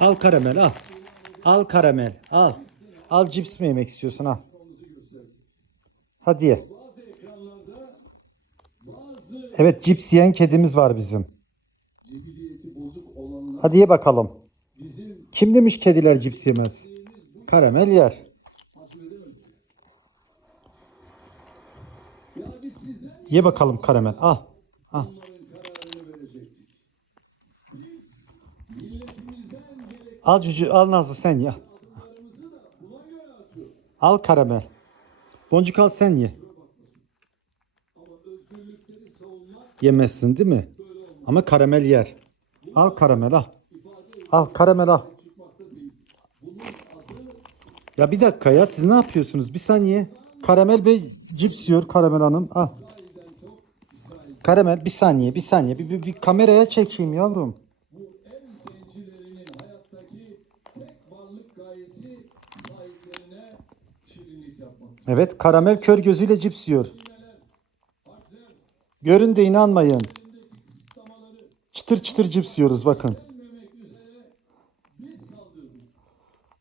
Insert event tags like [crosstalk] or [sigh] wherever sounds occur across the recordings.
Al karamel al. Al karamel al. Al cips mi yemek istiyorsun al. Hadi ye. Evet cips yiyen kedimiz var bizim. Hadi ye bakalım. Kim demiş kediler cips yemez? Karamel yer. Ye bakalım karamel. Al. Al. Al cücü, al Nazlı sen ye. Al karamel. Boncuk al sen ye. Yemezsin değil mi? Ama karamel yer. Al karamel al. Al karamel al. Ya bir dakika ya siz ne yapıyorsunuz? Bir saniye. Karamel Bey cips yiyor Karamel Hanım. Al. Karamel bir saniye bir saniye. Bir, bir, bir kameraya çekeyim yavrum. Evet karamel kör gözüyle cips yiyor. Görün de inanmayın. Çıtır çıtır cips yiyoruz bakın.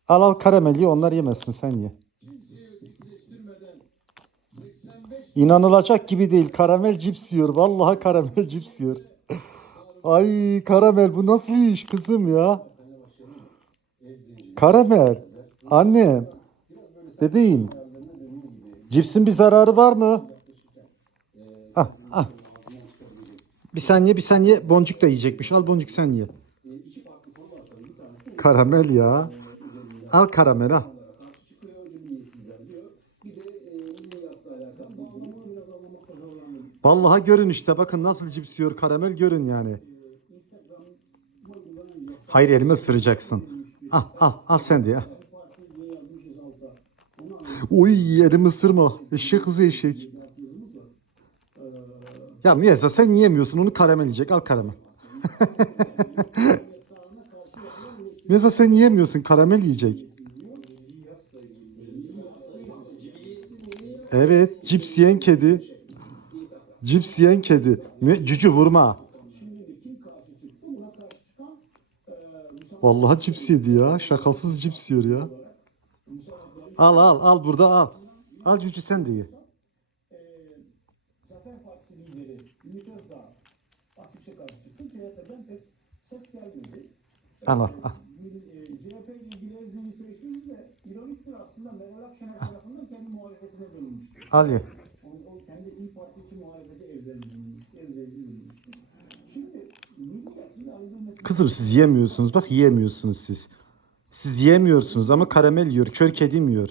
Al al karameli onlar yemesin sen ye. İnanılacak gibi değil. Karamel cips yiyor. Vallahi karamel [laughs] cips yiyor. Ay karamel bu nasıl iş kızım ya? Karamel. Annem. Bebeğim. Cipsin bir zararı var mı? Ah, ah. Bir saniye bir saniye boncuk da yiyecekmiş. Al boncuk sen ye. Karamel ya. Al karamel al. Vallahi görün işte bakın nasıl cips yiyor karamel görün yani. Hayır elime ısıracaksın. Al al al sen de Oy elimi ısırma. Eşek kızı eşek. Ya Miyasa sen yiyemiyorsun onu karamel yiyecek. Al karamel. [laughs] Miyasa sen yiyemiyorsun karamel yiyecek. Evet cips yiyen kedi. Cips yiyen kedi. Ne? Cücü vurma. Vallahi cips yedi ya. Şakasız cips yiyor ya. Al al al burada al. Al cücü sen de ye. Zafer Partisi lideri Ümit Özdağ açıkça karşı çıktı. CHP'den pek ses gelmedi. Al al. al. Bir, e, CHP ile ilgili Erzeni süreçsiz de ironiktir aslında Meral Akşener tarafından kendi muhalefetine bölünmüştü. Al ye. O, kendi İYİ Parti için muhalefete Kızım siz yiyemiyorsunuz. Bak yiyemiyorsunuz siz. Siz yiyemiyorsunuz ama karamel yiyor. Kör kedim yiyor.